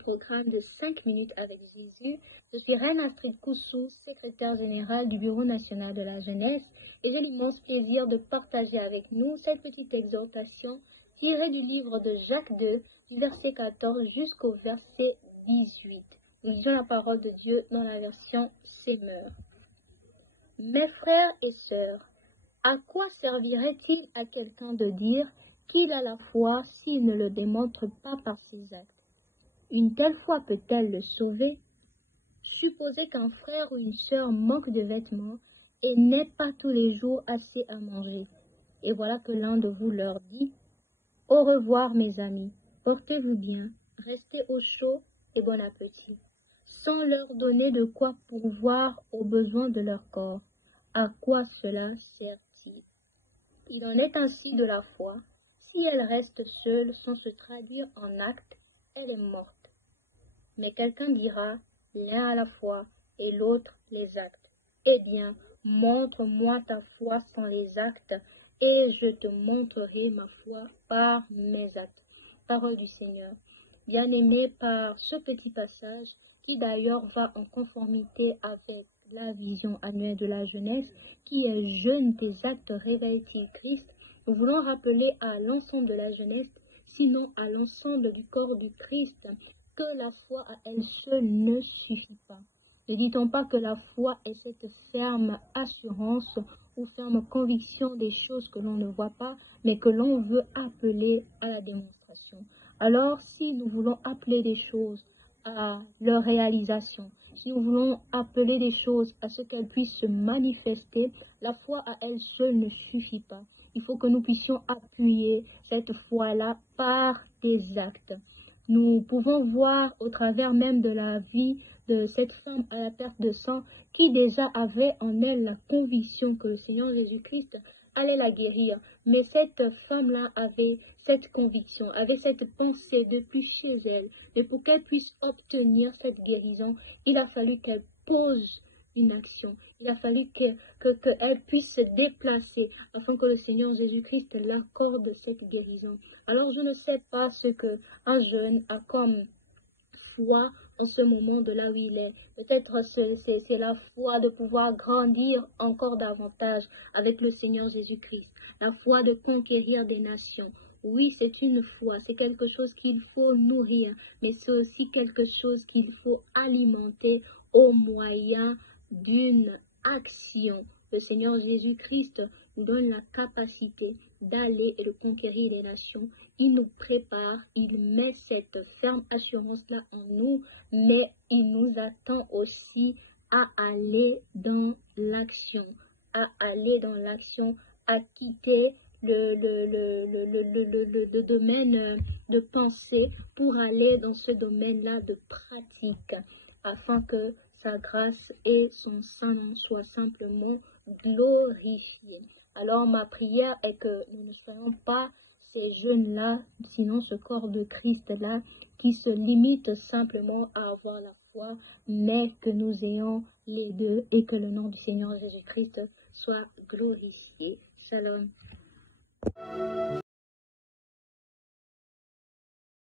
programme de 5 minutes avec Jésus. Je suis Reine Astrid Koussou, secrétaire générale du Bureau national de la jeunesse, et j'ai l'immense plaisir de partager avec nous cette petite exhortation tirée du livre de Jacques 2, du verset 14 jusqu'au verset 18. Nous lisons la parole de Dieu dans la version Semeur. Mes frères et sœurs, à quoi servirait-il à quelqu'un de dire qu'il a la foi s'il ne le démontre pas par ses actes? Une telle foi peut-elle le sauver? Supposez qu'un frère ou une sœur manque de vêtements et n'ait pas tous les jours assez à manger. Et voilà que l'un de vous leur dit: « Au revoir mes amis, portez-vous bien, restez au chaud et bon appétit », sans leur donner de quoi pourvoir aux besoins de leur corps. À quoi cela sert-il? Il en est ainsi de la foi. Si elle reste seule sans se traduire en actes, elle est morte. Mais quelqu'un dira, l'un a la foi et l'autre les actes. Eh bien, montre-moi ta foi sans les actes, et je te montrerai ma foi par mes actes. Parole du Seigneur. Bien-aimé, par ce petit passage, qui d'ailleurs va en conformité avec la vision annuelle de la jeunesse, qui est « Jeunes, tes actes révèlent-ils Christ ?» Nous voulons rappeler à l'ensemble de la jeunesse, sinon à l'ensemble du corps du Christ, que la foi à elle seule ne suffit pas. Ne dit-on pas que la foi est cette ferme assurance ou ferme conviction des choses que l'on ne voit pas, mais que l'on veut appeler à la démonstration? Alors, si nous voulons appeler des choses à leur réalisation, si nous voulons appeler des choses à ce qu'elles puissent se manifester, la foi à elle seule ne suffit pas. Il faut que nous puissions appuyer cette foi-là par des actes. Nous pouvons voir au travers même de la vie de cette femme à la perte de sang qui déjà avait en elle la conviction que le Seigneur Jésus-Christ allait la guérir. Mais cette femme-là avait cette conviction, avait cette pensée depuis chez elle. Et pour qu'elle puisse obtenir cette guérison, il a fallu qu'elle pose une action. Il a fallu qu'elle puisse se déplacer afin que le Seigneur Jésus-Christ l'accorde cette guérison. Alors je ne sais pas ce qu'un jeune a comme foi en ce moment de là où il est. Peut-être c'est la foi de pouvoir grandir encore davantage avec le Seigneur Jésus-Christ. La foi de conquérir des nations. Oui, c'est une foi, c'est quelque chose qu'il faut nourrir, mais c'est aussi quelque chose qu'il faut alimenter au moyen d'une action. Le Seigneur Jésus-Christ nous donne la capacité d'aller et de conquérir les nations. Il nous prépare, il met cette ferme assurance-là en nous, mais il nous attend aussi à aller dans l'action, à quitter le domaine de pensée pour aller dans ce domaine-là de pratique, afin que sa grâce et son sang soient simplement glorifiés. Alors ma prière est que nous ne soyons pas ces jeunes-là, sinon ce corps de Christ-là, qui se limite simplement à avoir la foi, mais que nous ayons les deux et que le nom du Seigneur Jésus-Christ soit glorifié. Shalom.